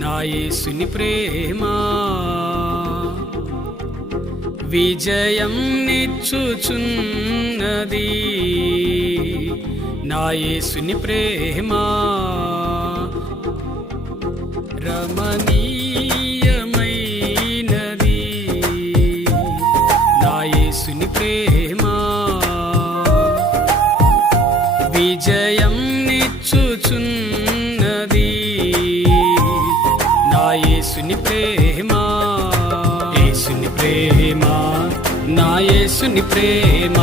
నా యేసుని ప్రేమ విజయం నిచ్చుచున్నది. నా యేసుని ప్రేమ రమణీయమైనది. నా యేసుని ప్రేమ విజయం నిచ్చుచున్నది. నా యేసుని ప్రేమ, యేసుని ప్రేమ, నా యేసుని ప్రేమ,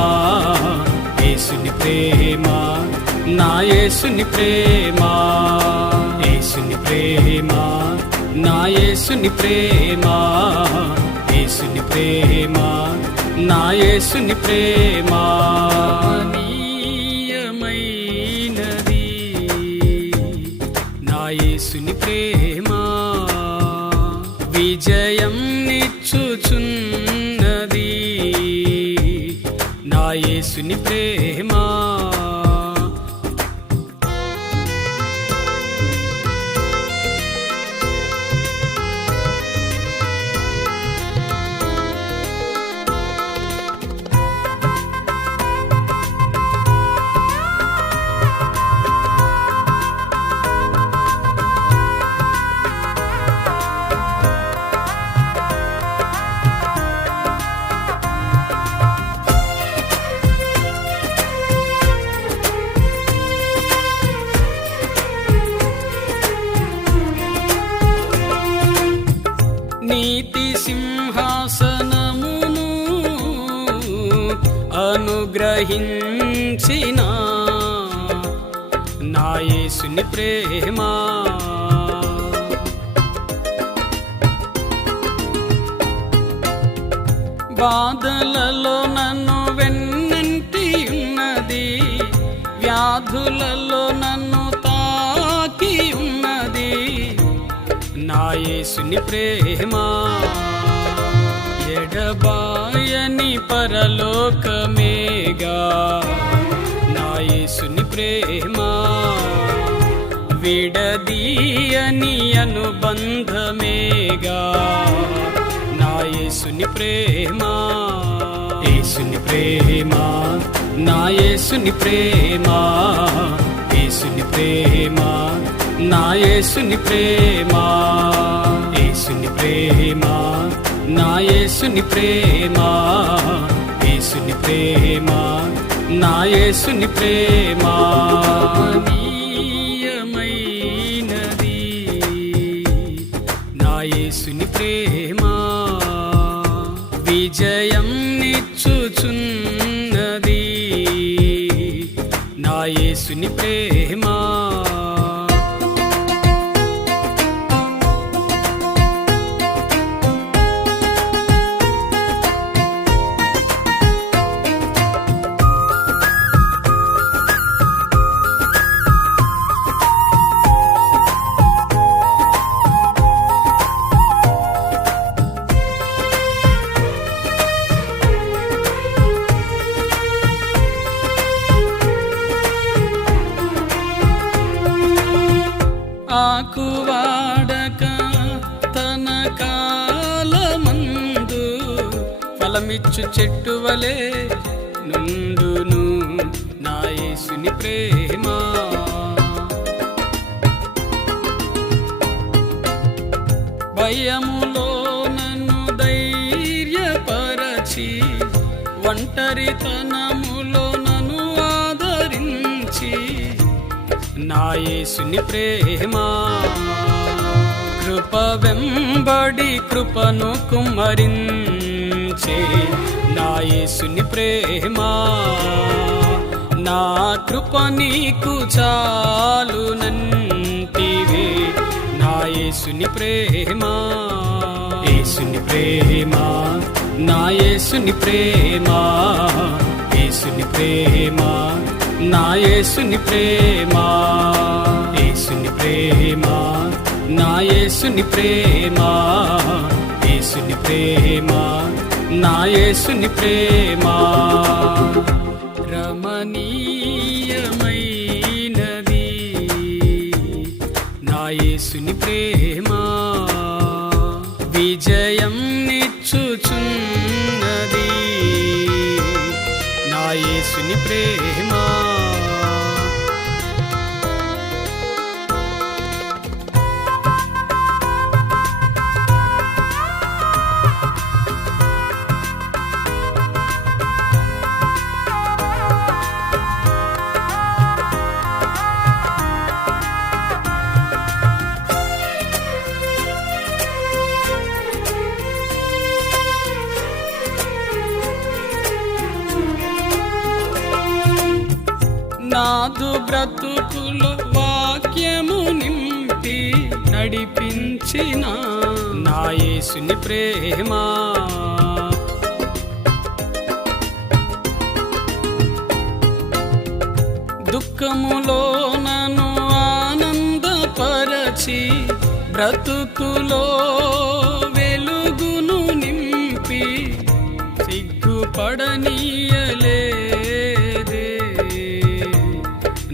యేసుని ప్రేమ, నా యేసుని ప్రేమ, యేసుని ప్రేమ, నా యేసుని ప్రేమ, యేసుని ప్రేమ, నా యేసుని ప్రేమ నీయమైనది. నా యేసుని ప్రేమ విజయం నిచ్చుచున్నది. నా యేసుని ప్రేమ నీతి సింహాసనమును అనుగ్రహించిన నా యేసుని ప్రేమ బాధలలో నన్ను వెన్నంటి ఉన్నది. వ్యాధులలో నన్ను తాకి ఉన్నది. నా యేసుని ప్రేమ ఎడబాయని పరలోకమేగా. నా యేసుని ప్రేమ విడదీయని అనుబంధమేగా. నా యేసుని ప్రేమ, యేసుని ప్రేమ, నా యేసుని ప్రేమ, యేసుని ప్రేమ, నా యేసుని ప్రేమ, యేసుని ప్రేమ, నా యేసుని ప్రేమ, యేసుని ప్రేమ, నా యేసుని ప్రేమ నీయమైనది. నా యేసుని ప్రేమ విజయం నిచ్చుచున్నది. నా యేసుని ప్రేమ ఆకువాడక తన కాలమందు ఫలమిచ్చు చెట్టు వలె నుండును. నా యేసుని ప్రేమ భయములో నన్ను ధైర్యపరచి ఒంటరితనములో నన్ను ఆదరించి. నా యేసుని ప్రేమ కృప వెంబడి కృపను కుమ్మరించే. నా యేసుని ప్రేమ నా కృప నీకు చాలునంటివే. నా యేసుని ప్రేమ, యేసుని ప్రేమ, నా యేసుని ప్రేమ, యేసుని ప్రేమ, నా యేసుని ప్రేమ, యేసుని ప్రేమ, నా యేసుని ప్రేమ, యేసుని ప్రేమ, నా యేసుని ప్రేమ రమణీయమైనది. యేసుని ప్రేమ విజయం నిచ్చుచున్నది. నా యేసుని ప్రేమ నాదు బ్రతుకులో వాక్యము నింపి నడిపించిన నా యేసుని ప్రేమ దుఃఖములో నన్ను ఆనందపరచి బ్రతుకులో వెలుగును నింపి సిగ్గుపడనీయలేదే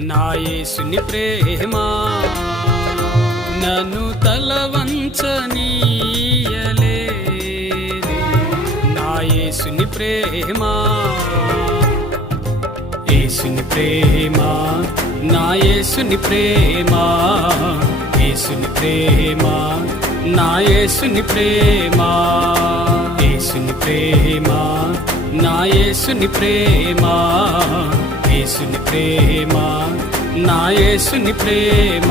నా యేసుని ప్రేమ నన్ను తలవంచనీయలేదే నా యేసుని ప్రేమ యేసుని ప్రేమ నా యేసుని ప్రేమ యేసుని ప్రేమ నా యేసుని ప్రేమ యేసుని ప్రేమ నా యేసుని ప్రేమ యేసుని ప్రేమ నా యేసుని ప్రేమ